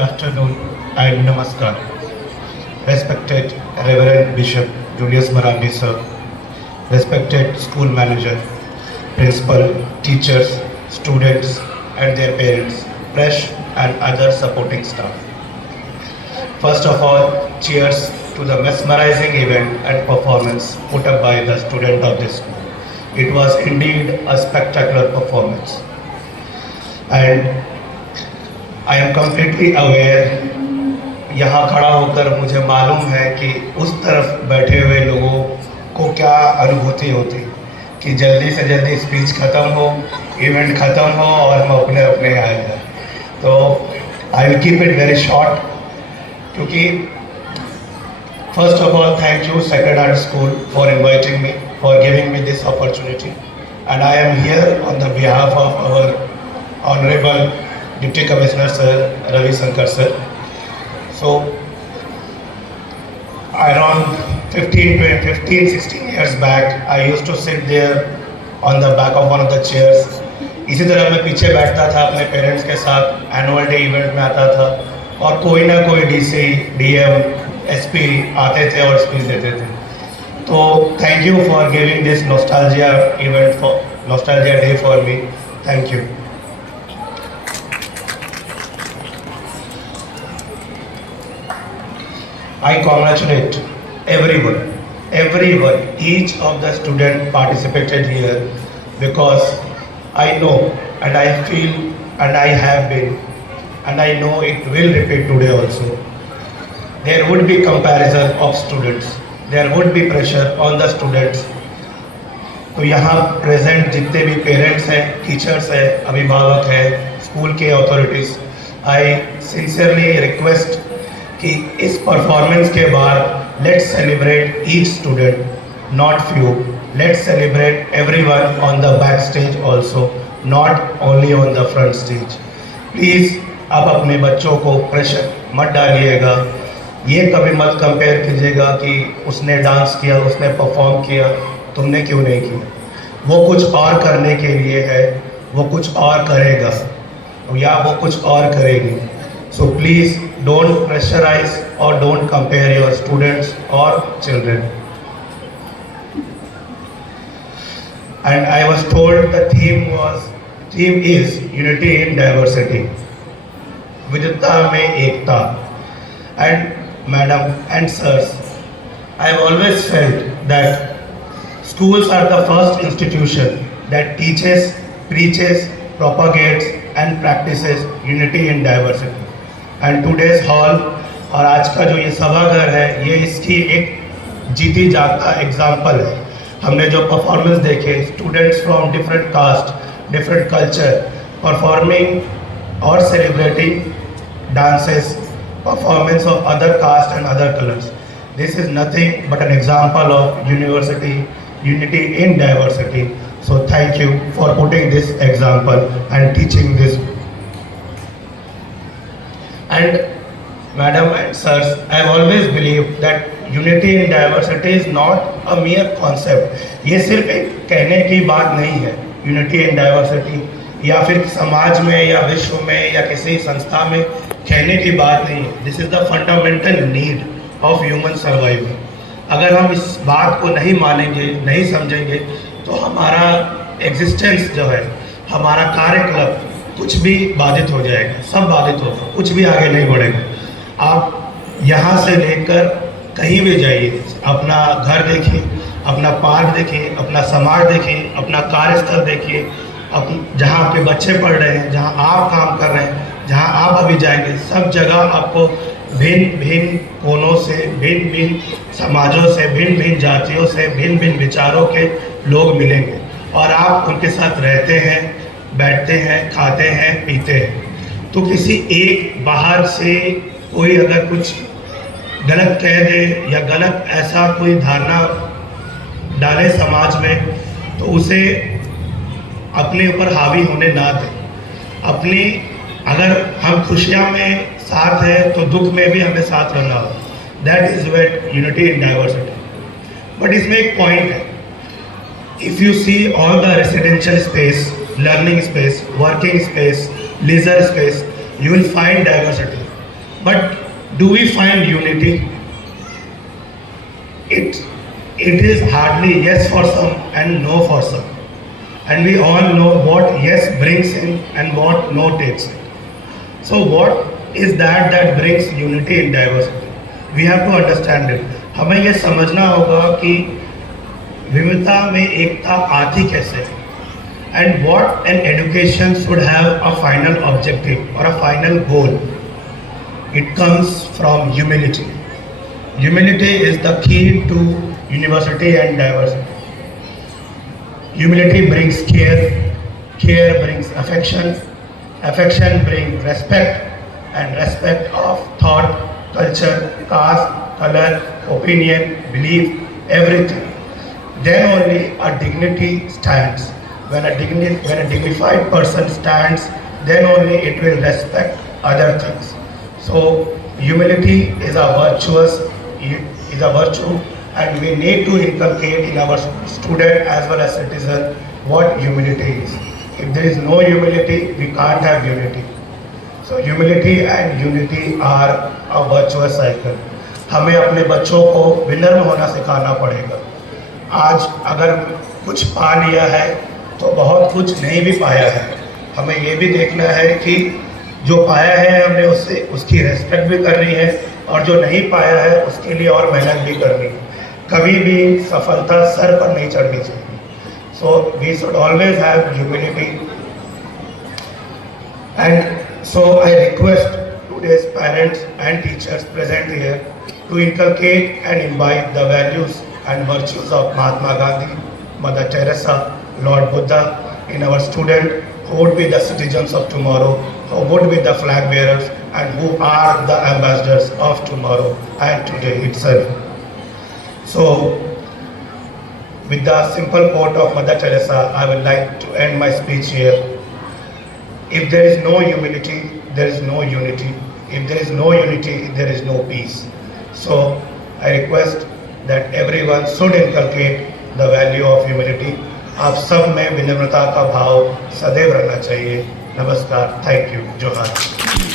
afternoon and namaskar. Respected Reverend Bishop Julius Marandi sir, respected school manager, principal, teachers, students and their parents, fresh and other supporting staff. First of all, cheers to the mesmerizing event and performance put up by the student of this school. It was indeed a spectacular performance. And I am completely aware, यहाँ खड़ा होकर मुझे मालूम है कि उस तरफ बैठे हुए लोगों को क्या अनुभूति होती कि जल्दी से जल्दी स्पीच ख़त्म हो, इवेंट ख़त्म हो और हम अपने अपने आ जाए. तो I will keep it very short, क्योंकि first of all thank you Sacred Heart school for inviting me, for giving me this opportunity, and I am here on the behalf of our honourable Deputy Commissioner Sir Ravi Shankar Sir. So around 16 years back, I used to sit there on the back of one of the chairs. इसी तरह मैं पीछे बैठता था अपने पेरेंट्स के साथ, annual day event में आता था और कोई ना कोई डीसी, डीएम, एसपी आते थे और स्पीच देते थे. तो thank you for giving this nostalgia event, for nostalgia day for me. Thank you. I congratulate everyone, each of the students participated here, because I know and I feel and I have been and I know it will repeat today also. There would be comparison of students, there would be pressure on the students. तो यहाँ प्रेजेंट जितने भी पेरेंट्स हैं, टीचर्स हैं, अभिभावक हैं, स्कूल के authorities, I sincerely request कि इस परफॉर्मेंस के बाद let's celebrate each student, not few. Let's celebrate everyone on the back stage also, not only on the front stage. Please आप अपने बच्चों को प्रेशर मत डालिएगा. ये कभी मत कंपेयर कीजिएगा कि उसने डांस किया, उसने परफॉर्म किया, तुमने क्यों नहीं किया. वो कुछ और करने के लिए है, वो कुछ और करेगा या वो कुछ और करेगी. So please don't pressurize or don't compare your students or children. And I was told the theme is unity in diversity, विविधता में एकता. And madam and sirs, I have always felt that schools are the first institution that teaches, preaches, propagates and practices unity in diversity. And today's hall और आज का जो ये सभागार है, ये इसकी एक जीती जागता एग्जाम्पल है. हमने जो परफॉर्मेंस देखे, students from different caste, different culture performing और celebrating dances, performance of other caste and other colours. This is nothing but an example of university unity in diversity. So thank you for putting this example and teaching this. And madam and sirs, I have always believed that unity in diversity is not a mere concept. ये सिर्फ एक कहने की बात नहीं है. Unity in diversity या फिर समाज में या विश्व में या किसी संस्था में कहने की बात नहीं है. This is the fundamental need of human survival. अगर हम इस बात को नहीं मानेंगे, नहीं समझेंगे, तो हमारा एग्जिस्टेंस जो है, हमारा कार्यकलाप कुछ भी बाधित हो जाएगा, सब बाधित होगा, कुछ भी आगे नहीं बढ़ेगा. आप यहाँ से लेकर कहीं भी जाइए, अपना घर देखिए, अपना पार्क देखिए, अपना समाज देखिए, अपना कार्यस्थल देखिए, जहाँ आपके बच्चे पढ़ रहे हैं, जहाँ आप काम कर रहे हैं, जहाँ आप अभी जाएंगे, सब जगह आपको भिन्न भिन्न कोनों से, भिन्न भिन्न समाजों से, भिन्न भिन्न जातियों से, भिन्न भिन्न विचारों के लोग मिलेंगे और आप उनके साथ रहते हैं, बैठते हैं, खाते हैं, पीते हैं. तो किसी एक बाहर से कोई अगर कुछ गलत कह दे या गलत ऐसा कोई धारणा डाले समाज में, तो उसे अपने ऊपर हावी होने ना दें. अपनी अगर हम खुशियाँ में साथ हैं तो दुख में भी हमें साथ रहना हो. That is what unity in diversity. But इसमें एक पॉइंट है. If you see all the residential space, learning space, working space, leisure space, you will find diversity. But do we find unity? It, it is hardly yes for some and no for some. And we all know what yes brings in and what no takes in. So what is that brings unity in diversity? We have to understand it. हमें ये समझना होगा कि विविधता में एकता आती कैसे है. And what an education should have a final objective or a final goal. It comes from humility. Humility is the key to university and diversity. Humility brings care, care brings affection, affection brings respect, and respect of thought, culture, caste, color, opinion, belief, everything. Then only a dignity stands. When a dignified person stands, then only it will respect other things. So humility is a virtue, and we need to inculcate in our student as well as citizen what humility is. If there is no humility, we can't have unity. So humility and unity are a virtuous cycle. हमें अपने बच्चों को विनम्र होना सिखाना पड़ेगा. आज अगर कुछ पा लिया है तो बहुत कुछ नहीं भी पाया है. हमें ये भी देखना है कि जो पाया है हमने उससे उसकी रेस्पेक्ट भी करनी है, और जो नहीं पाया है उसके लिए और मेहनत भी करनी है. कभी भी सफलता सर पर नहीं चढ़नी चाहिए. So we should always have humility. And so I request today's parents and teachers present here to inculcate and imbibe the values and virtues of Mahatma Gandhi, Mother Teresa, Lord Buddha in our student who would be the citizens of tomorrow, who would be the flag bearers, and who are the ambassadors of tomorrow and today itself. So, with the simple quote of Mother Teresa, I would like to end my speech here. If there is no humility, there is no unity. If there is no unity, there is no peace. So I request that everyone should inculcate the value of humility. आप सब में विनम्रता का भाव सदैव रहना चाहिए. नमस्कार. Thank you. जोहार.